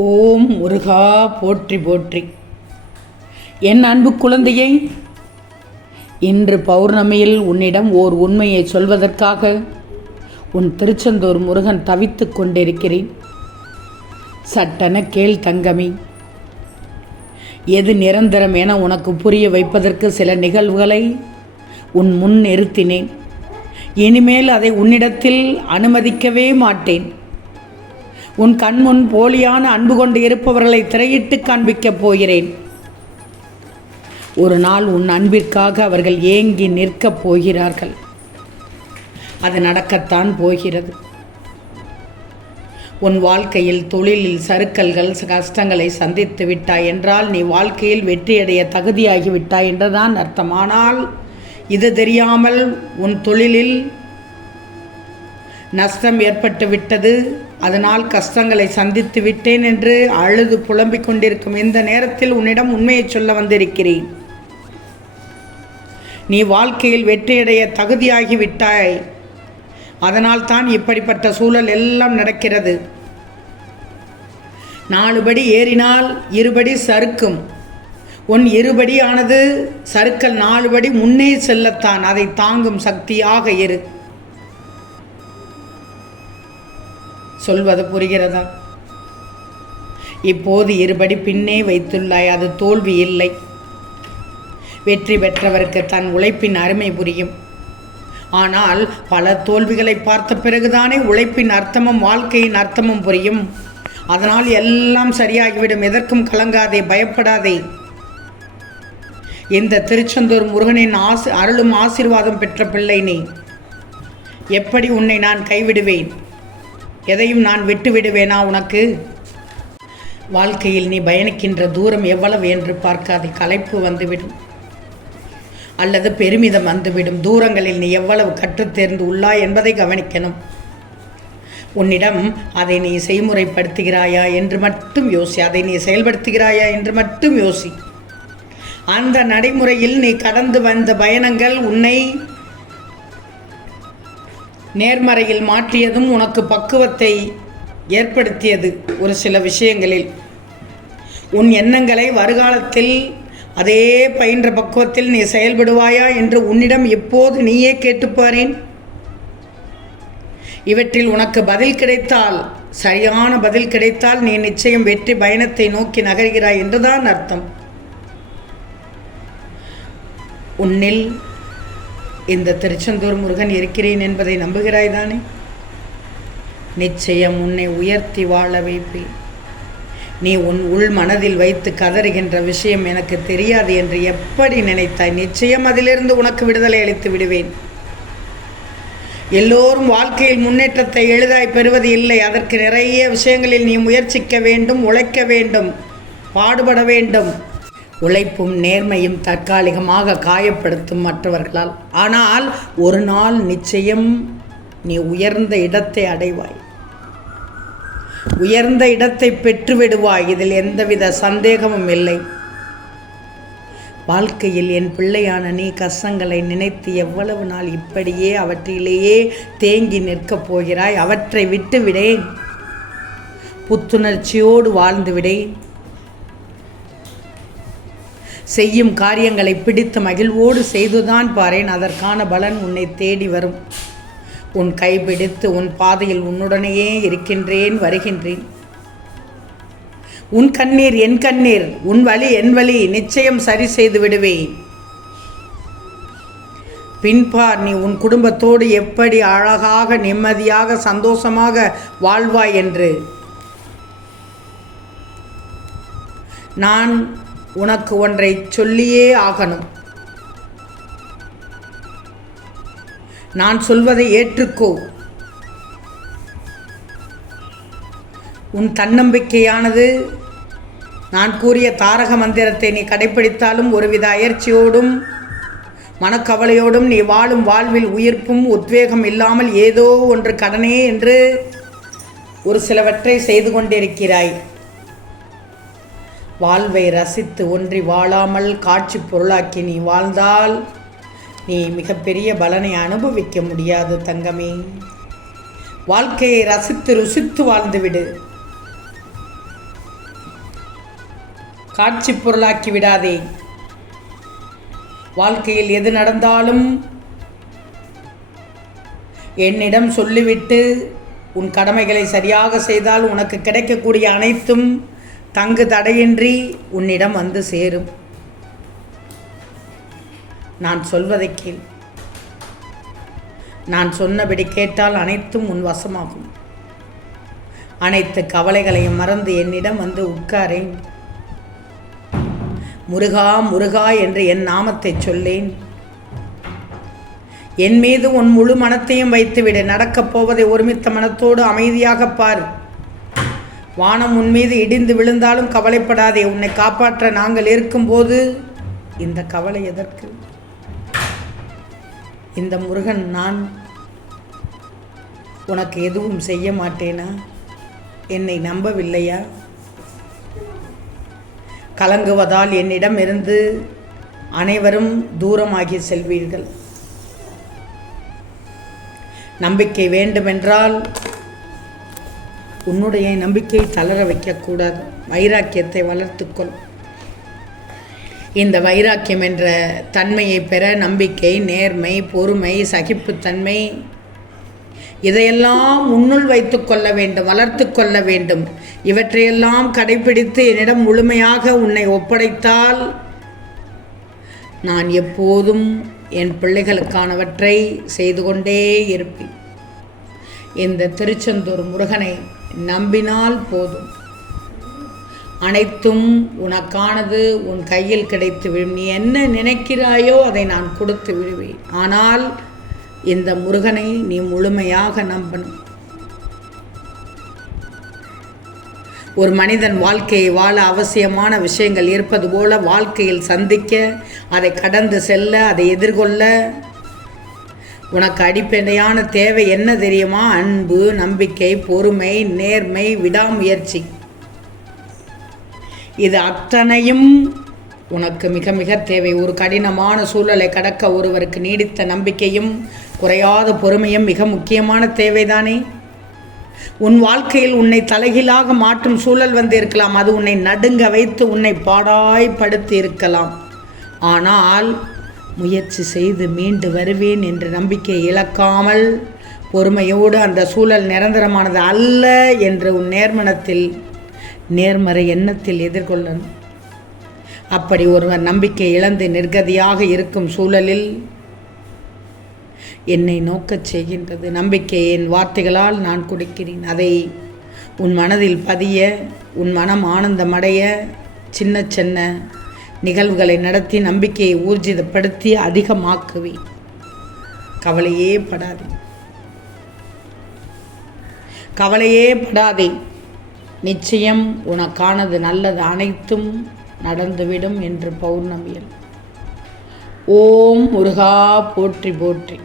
ஓம் முருகா போற்றி போற்றி. என் அன்பு குழந்தையை, இன்று பௌர்ணமியில் உன்னிடம் ஓர் உண்மையை சொல்வதற்காக உன் திருச்செந்தூர் முருகன் தவித்து கொண்டிருக்கிறேன். சட்டென கேள் தங்கமி. எது நிரந்தரம் என உனக்கு புரிய வைப்பதற்கு சில நிகழ்வுகளை உன் முன் நிறுத்தினேன். இனிமேல் அதை உன்னிடத்தில் அனுமதிக்கவே மாட்டேன். உன் கண்முன் போலியான அன்பு கொண்டு இருப்பவர்களை திரையிட்டு காண்பிக்கப் போகிறேன். ஒரு நாள் உன் அன்பிற்காக அவர்கள் ஏங்கி நிற்கப் போகிறார்கள். அது நடக்கத்தான் போகிறது. உன் வாழ்க்கையில் தொழிலில் சறுக்கல்கள் கஷ்டங்களை சந்தித்து விட்டாய் என்றால் நீ வாழ்க்கையில் வெற்றியடைய தகுதியாகிவிட்டாய் என்றுதான் அர்த்தம். ஆனால் இது தெரியாமல் உன் தொழிலில் நஷ்டம் ஏற்பட்டு விட்டது, அதனால் கஷ்டங்களை சந்தித்து விட்டேன் என்று அழுது புலம்பிக் கொண்டிருக்கும் இந்த நேரத்தில் உன்னிடம் உண்மையை சொல்ல வந்திருக்கிறேன். நீ வாழ்க்கையில் வெற்றியடைய தகுதியாகிவிட்டாய். அதனால் தான் இப்படிப்பட்ட சூழல் எல்லாம் நடக்கிறது. 4 படி ஏறினால் 2 படி சறுக்கும். உன் 2 படியானது சறுக்கல் 4 படி முன்னே செல்லத்தான். அதை தாங்கும் சக்தியாக இரு. சொல்வது புரிகிறதா? இப்போது 2 படி பின்னே வைத்துள்ளாய். அது தோல்வி இல்லை. வெற்றி பெற்றவருக்கு தன் உழைப்பின் அருமை புரியும். ஆனால் பல தோல்விகளை பார்த்த பிறகுதானே உழைப்பின் அர்த்தமும் வாழ்க்கையின் அர்த்தமும் புரியும். அதனால் எல்லாம் சரியாகிவிடும். எதற்கும் கலங்காதே, பயப்படாதே. இந்த திருச்செந்தூர் முருகனின் அருளும் ஆசீர்வாதம் பெற்ற பிள்ளை நீ. எப்படி உன்னை நான் கைவிடுவேன்? எதையும் நான் விட்டு விடுவேனா உனக்கு? வாழ்க்கையில் நீ பயணிக்கின்ற தூரம் எவ்வளவு என்று பார்க்காதே. களைப்பு வந்துவிடும் அல்லது பெருமிதம் வந்துவிடும். தூரங்களில் நீ எவ்வளவு கற்றுத் தேர்ந்து உள்ளாய் என்பதை கவனிக்கணும். உன்னிடம் அதை நீ செய்முறைப்படுத்துகிறாயா என்று மட்டும் யோசி. அதை நீ செயல்படுத்துகிறாயா என்று மட்டும் யோசி. அந்த நடைமுறையில் நீ கடந்து வந்த பயணங்கள் உன்னை நேர்மறையில் மாற்றியதும் உனக்கு பக்குவத்தை ஏற்படுத்தியது. ஒரு சில விஷயங்களில் உன் எண்ணங்களை வருகாலத்தில் அதே பயின்ற பக்குவத்தில் நீ செயல்படுவாயா என்று உன்னிடம் எப்போது நீயே கேட்டுப்பாரேன். இவற்றில் உனக்கு பதில் கிடைத்தால், சரியான பதில் கிடைத்தால் நீ நிச்சயம் வெற்றி பயணத்தை நோக்கி நகர்கிறாய் என்றுதான் அர்த்தம். உன்னில் இந்த திருச்செந்தூர் முருகன் இருக்கிறேன் என்பதை நம்புகிறாய் தானே? நிச்சயம் உன்னை உயர்த்தி வாழ வைப்பேன். நீ உன் உள் மனதில் வைத்து கதறுகின்ற விஷயம் எனக்கு தெரியாது என்று எப்படி நினைத்தாய்? நிச்சயம் அதிலிருந்து உனக்கு விடுதலை அளித்து விடுவேன். எல்லோரும் வாழ்க்கையில் முன்னேற்றத்தை எளிதாய் பெறுவது இல்லை. அதற்கு நிறைய விஷயங்களில் நீ முயற்சிக்க வேண்டும், உழைக்க வேண்டும், பாடுபட வேண்டும். உழைப்பும் நேர்மையும் தற்காலிகமாக காயப்படுத்தும் மற்றவர்களால். ஆனால் ஒரு நாள் நிச்சயம் நீ உயர்ந்த இடத்தை அடைவாய். உயர்ந்த இடத்தை பெற்றுவிடுவாய். இதில் எந்தவித சந்தேகமும் இல்லை. வாழ்க்கையில் என் பிள்ளையான நீ கஷ்டங்களை நினைத்து எவ்வளவு நாள் இப்படியே அவற்றிலேயே தேங்கி நிற்கப் போகிறாய்? அவற்றை விட்டு விடேன். புத்துணர்ச்சியோடு வாழ்ந்து விடேன். செய்யும் காரியங்களை பிடித்து மகிழ்வோடு செய்துதான் பாரேன். அதற்கான பலன் உன்னை தேடி வரும். உன் கைப்பிடித்து உன் பாதையில் உன்னுடனேயே இருக்கின்றேன், வருகின்றேன். உன் கண்ணீர் என் கண்ணீர், உன் வலி என் வலி. நிச்சயம் சரி செய்து விடுவேன். பின்பார், நீ உன் குடும்பத்தோடு எப்படி அழகாக நிம்மதியாக சந்தோஷமாக வாழ்வாய் என்று. நான் உனக்கு ஒன்றை சொல்லியே ஆகணும். நான் சொல்வதை ஏற்றுக்கோ. உன் தன்னம்பிக்கையானது நான் கூறிய தாரக மந்திரத்தை நீ கடைப்பிடித்தாலும் ஒருவித அயற்சியோடும் மனக்கவலையோடும் நீ வாழும் வாழ்வில் உயிர்ப்பும் உத்வேகம் இல்லாமல் ஏதோ ஒன்று கடனே என்று ஒரு சிலவற்றை செய்து கொண்டிருக்கிறாய். வாழ்வை ரசித்து ஒன்றி வாழாமல் காட்சி பொருளாக்கி நீ வாழ்ந்தால் நீ மிகப்பெரிய பலனை அனுபவிக்க முடியாது தங்கமே. வாழ்க்கையை ரசித்து ருசித்து வாழ்ந்துவிடு. காட்சி பொருளாக்கி விடாதே. வாழ்க்கையில் எது நடந்தாலும் என்னிடம் சொல்லிவிட்டு உன் கடமைகளை சரியாக செய்தால் உனக்கு கிடைக்கக்கூடிய அனைத்தும் தங்கு தடையின்றி உன்னிடம் வந்து சேரும். நான் சொல்வதை கேள். நான் சொன்னபடி கேட்டால் அனைத்தும் உன் வசமாகும். அனைத்து கவலைகளையும் மறந்து என்னிடம் வந்து உட்காரேன். முருகா முருகா என்று என் நாமத்தை சொல்லேன். என் மீது உன் முழு மனத்தையும் வைத்துவிடு. நடக்கப் போவதை ஒருமித்த மனத்தோடு அமைதியாக பார். வானம் உன் மீது இடிந்து விழுந்தாலும் கவலைப்படாதே. உன்னை காப்பாற்ற நாங்கள் இருக்கும்போது இந்த கவலை எதற்கு? இந்த முருகன் நான் உனக்கு எதுவும் செய்ய மாட்டேனா? என்னை நம்பவில்லையா? கலங்குவதால் என்னிடம் இருந்து அனைவரும் தூரமாகி செல்வீர்கள். நம்பிக்கை வேண்டுமென்றால் உன்னுடைய நம்பிக்கையை தளர வைக்கக்கூடாது. வைராக்கியத்தை வளர்த்துக்கொள். இந்த வைராக்கியம் என்ற தன்மையை பெற நம்பிக்கை, நேர்மை, பொறுமை, சகிப்புத்தன்மை இதையெல்லாம் உன்னுள் வைத்து கொள்ள வேண்டும், வளர்த்து கொள்ள வேண்டும். இவற்றையெல்லாம் கடைபிடித்து என்னிடம் முழுமையாக உன்னை ஒப்படைத்தால் நான் எப்போதும் என் பிள்ளைகளுக்கானவற்றை செய்து கொண்டே இருப்பேன். இந்த திருச்செந்தூர் முருகனை நம்பினால் போதும், அனைத்தும் உனக்கானது உன் கையில் கிடைத்து விடும். நீ என்ன நினைக்கிறாயோ அதை நான் கொடுத்து விடுவேன். ஆனால் இந்த முருகனை நீ முழுமையாக நம்பணும். ஒரு மனிதன் வாழ்க்கையை வாழ அவசியமான விஷயங்கள் இருப்பது போல வாழ்க்கையில் சந்திக்க, அதை கடந்து செல்ல, அதை எதிர்கொள்ள உனக்கு அடிப்படையான தேவை என்ன தெரியுமா? அன்பு, நம்பிக்கை, பொறுமை, நேர்மை, விடாமுயற்சி. இது அத்தனையும் உனக்கு மிக மிக தேவை. ஒரு கடினமான சூழலை கடக்க ஒருவருக்கு நீடித்த நம்பிக்கையும் குறையாத பொறுமையும் மிக முக்கியமான தேவைதானே. உன் வாழ்க்கையில் உன்னை தலைகீழாக மாற்றும் சூழல் வந்து இருக்கலாம். அது உன்னை நடுங்க வைத்து உன்னை பாடாய்படுத்தி இருக்கலாம். ஆனால் முயற்சி செய்து மீண்டு வருவேன் என்ற நம்பிக்கையை இழக்காமல் பொறுமையோடு அந்த சூழல் நிரந்தரமானது அல்ல என்று உன் நேர்மனத்தில், நேர்மறை எண்ணத்தில் எதிர்கொள்ளணும். அப்படி ஒருவர் நம்பிக்கை இழந்து நிர்கதியாக இருக்கும் சூழலில் என்னை நோக்கச் செய்கின்றது. நம்பிக்கை என் வார்த்தைகளால் நான் கொடுக்கிறேன். அதை உன் மனதில் பதிய, உன் மனம் ஆனந்தமடைய சின்ன சின்ன நிகழ்வுகளை நடத்தி நம்பிக்கையை ஊர்ஜிதப்படுத்தி அதிகமாக்குவேன். கவலையே படாதே, கவலையே படாதே. நிச்சயம் உனக்கானது நல்லது அனைத்தும் நடந்துவிடும் என்று பௌர்ணமியில். ஓம் முருகா போற்றி போற்றி.